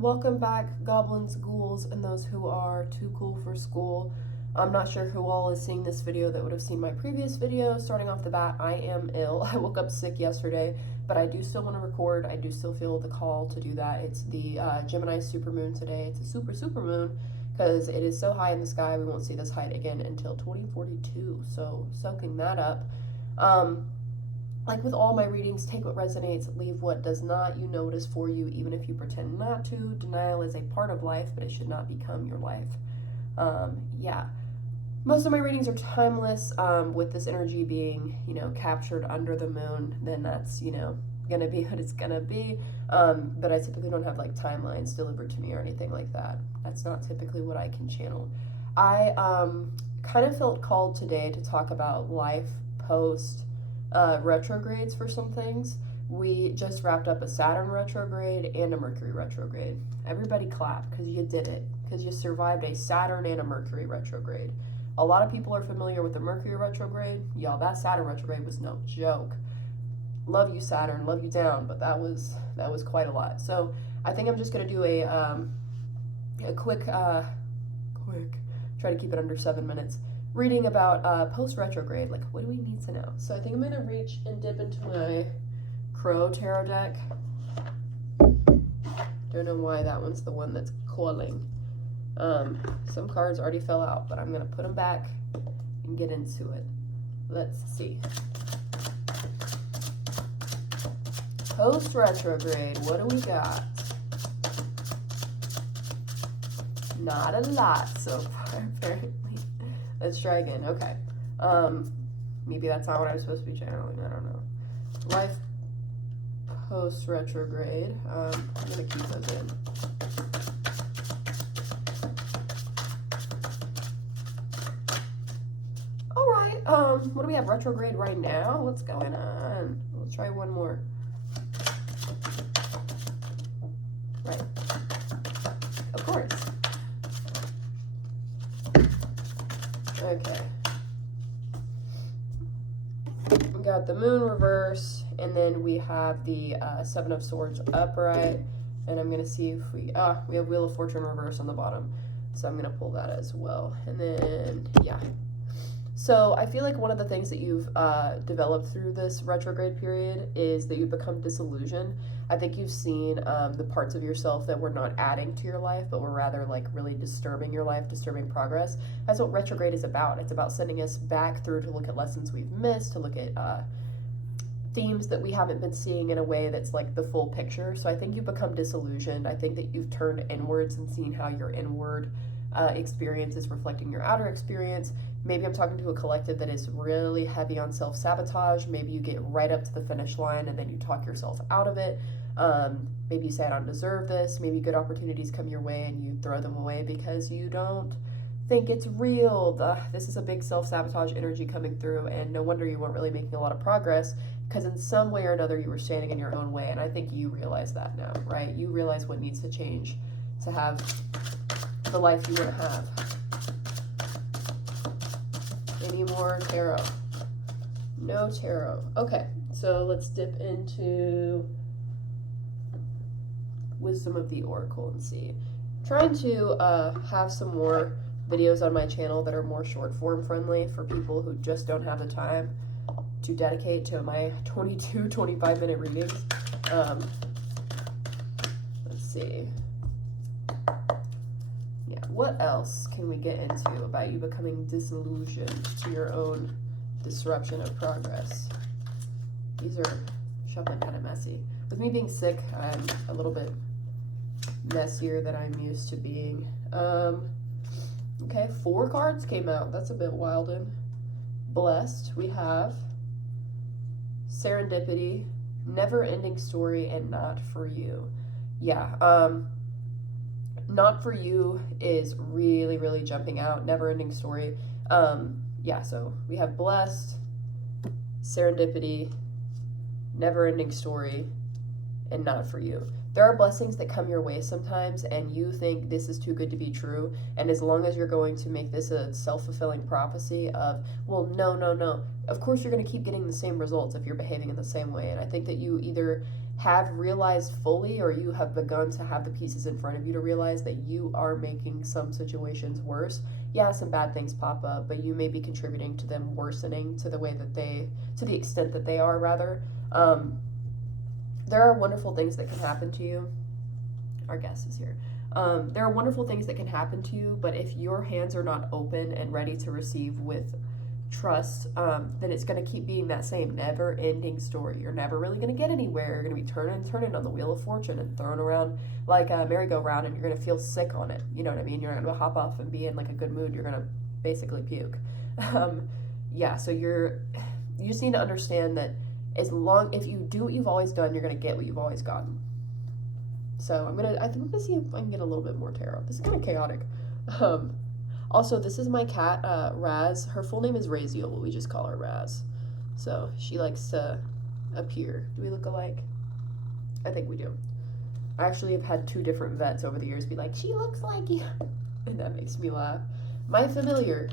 Welcome back, goblins, ghouls, and those who are too cool for school. I'm not sure who all is seeing this video that would have seen my previous video. Starting off the bat, I am ill. I woke up sick yesterday, but I do still want to record. I do still feel the call to do that. It's the Gemini supermoon today. It's a super moon because it is so high in the sky. We won't see this height again until 2042, so soaking that up. Like with all my readings, take what resonates, leave what does not. You know it is for you, even if you pretend not to. Denial is a part of life, but it should not become your life. Yeah. Most of my readings are timeless, with this energy being, captured under the moon, then that's, gonna be what it's gonna be. But I typically don't have like timelines delivered to me or anything like that. That's not typically what I can channel. I kind of felt called today to talk about life post retrogrades for some things. We just wrapped up a Saturn retrograde and a Mercury retrograde. Everybody clap because you did it, because you survived a Saturn and a Mercury retrograde. A lot of people are familiar with the Mercury retrograde. Y'all, that Saturn retrograde was no joke. Love you, Saturn, love you down, but that was quite a lot. So I think I'm just gonna do a quick, try to keep it under 7 minutes, reading about post-retrograde, like what do we need to know? So I think I'm going to reach and dip into my Crow tarot deck. Don't know why that one's the one that's calling. Some cards already fell out, but I'm going to put them back and get into it. Let's see. Post-retrograde, what do we got? Not a lot so far, apparently. Let's try again. Okay. Maybe that's not what I was supposed to be channeling. I don't know. Life post retrograde. I'm gonna keep those in. All right. What do we have? Retrograde right now? What's going on? Let's try one more. Right. Of course. Okay. We got the moon reverse, and then we have the Seven of Swords upright, and I'm going to see if we have Wheel of Fortune reverse on the bottom, so I'm going to pull that as well. And then, yeah. So I feel like one of the things that you've developed through this retrograde period is that you've become disillusioned. I think you've seen the parts of yourself that were not adding to your life, but were rather like really disturbing your life, disturbing progress. That's what retrograde is about. It's about sending us back through to look at lessons we've missed, to look at themes that we haven't been seeing in a way that's like the full picture. So I think you've become disillusioned. I think that you've turned inwards and seen how your inward experience is reflecting your outer experience. Maybe I'm talking to a collective that is really heavy on self-sabotage. Maybe you get right up to the finish line and then you talk yourself out of it. Maybe you say, I don't deserve this. Maybe good opportunities come your way and you throw them away because you don't think it's real. This is a big self-sabotage energy coming through, and no wonder you weren't really making a lot of progress, because in some way or another you were standing in your own way, and I think you realize that now, right? You realize what needs to change to have the life you want to have. Any more tarot? No tarot. Okay, so let's dip into Wisdom of the Oracle and see. I'm trying to have some more videos on my channel that are more short form friendly for people who just don't have the time to dedicate to my 25 minute readings. Let's see. What else can we get into about you becoming disillusioned to your own disruption of progress? These are shuffling kind of messy. With me being sick, I'm a little bit messier than I'm used to being. Okay, 4 cards came out. That's a bit wild and blessed. We have Serendipity, Never-Ending Story, and Not For You. Yeah, Not For You is really jumping out. Never-Ending Story. Yeah, so we have Blessed, Serendipity, Never-Ending Story, and Not For You. There are blessings that come your way sometimes, and you think this is too good to be true, and as long as you're going to make this a self-fulfilling prophecy of, well, no, of course you're going to keep getting the same results if you're behaving in the same way. And I think that you either have realized fully, or you have begun to have the pieces in front of you to realize that you are making some situations worse. Yeah, some bad things pop up, but you may be contributing to them worsening to the way that to the extent that they are, rather. There are wonderful things that can happen to you. Our guest is here. There are wonderful things that can happen to you, but if your hands are not open and ready to receive with trust, then it's going to keep being that same never-ending story. You're never really going to get anywhere. You're going to be turning on the wheel of fortune and thrown around like a merry-go-round, and you're going to feel sick on it. You know what I mean? You're not going to hop off and be in like a good mood. You're going to basically puke. Yeah, so you just need to understand that if you do what you've always done, you're going to get what you've always gotten. So I think I'm gonna see if I can get a little bit more tarot. This is kind of chaotic. Also, this is my cat, Raz. Her full name is Raziel, but we just call her Raz. So she likes to appear. Do we look alike? I think we do. I actually have had 2 different vets over the years be like, she looks like you. And that makes me laugh. My familiar.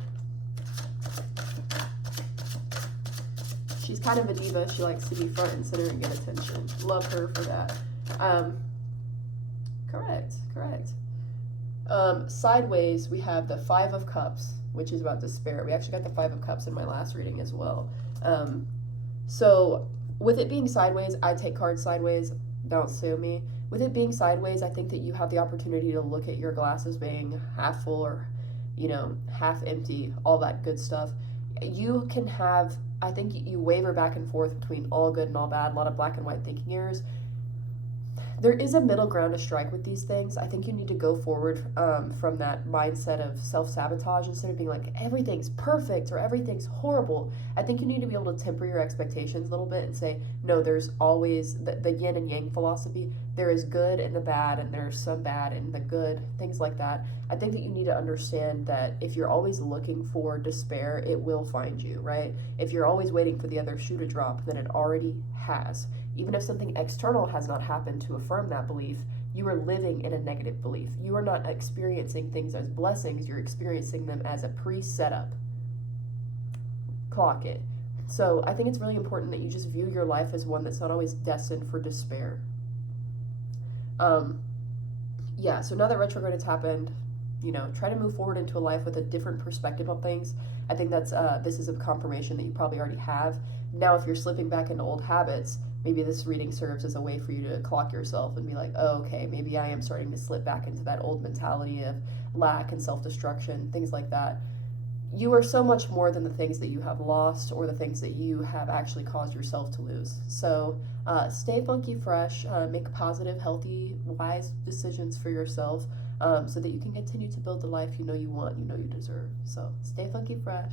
She's kind of a diva. She likes to be front and center and get attention. Love her for that. Correct. Sideways, we have the 5 of Cups, which is about despair. We actually got the 5 of Cups in my last reading as well. So with it being sideways, I take cards sideways. Don't sue me. With it being sideways, I think that you have the opportunity to look at your glasses being half full or, half empty, all that good stuff. You can have, I think you waver back and forth between all good and all bad, a lot of black and white thinking errors. There is a middle ground to strike with these things. I think you need to go forward from that mindset of self-sabotage instead of being like, everything's perfect or everything's horrible. I think you need to be able to temper your expectations a little bit and say, no, there's always the yin and yang philosophy. There is good in the bad, and there's some bad in the good, things like that. I think that you need to understand that if you're always looking for despair, it will find you, right? If you're always waiting for the other shoe to drop, then it already has. Even if something external has not happened to affirm that belief, you are living in a negative belief. You are not experiencing things as blessings, you're experiencing them as a pre-setup. Clock it. So I think it's really important that you just view your life as one that's not always destined for despair. Yeah, so now that retrograde has happened, try to move forward into a life with a different perspective on things. I think that's this is a confirmation that you probably already have. Now, if you're slipping back into old habits, maybe this reading serves as a way for you to clock yourself and be like, oh, okay, maybe I am starting to slip back into that old mentality of lack and self-destruction, things like that. You are so much more than the things that you have lost or the things that you have actually caused yourself to lose. So stay funky fresh, make positive, healthy, wise decisions for yourself so that you can continue to build the life you know you want, you know you deserve. So stay funky fresh.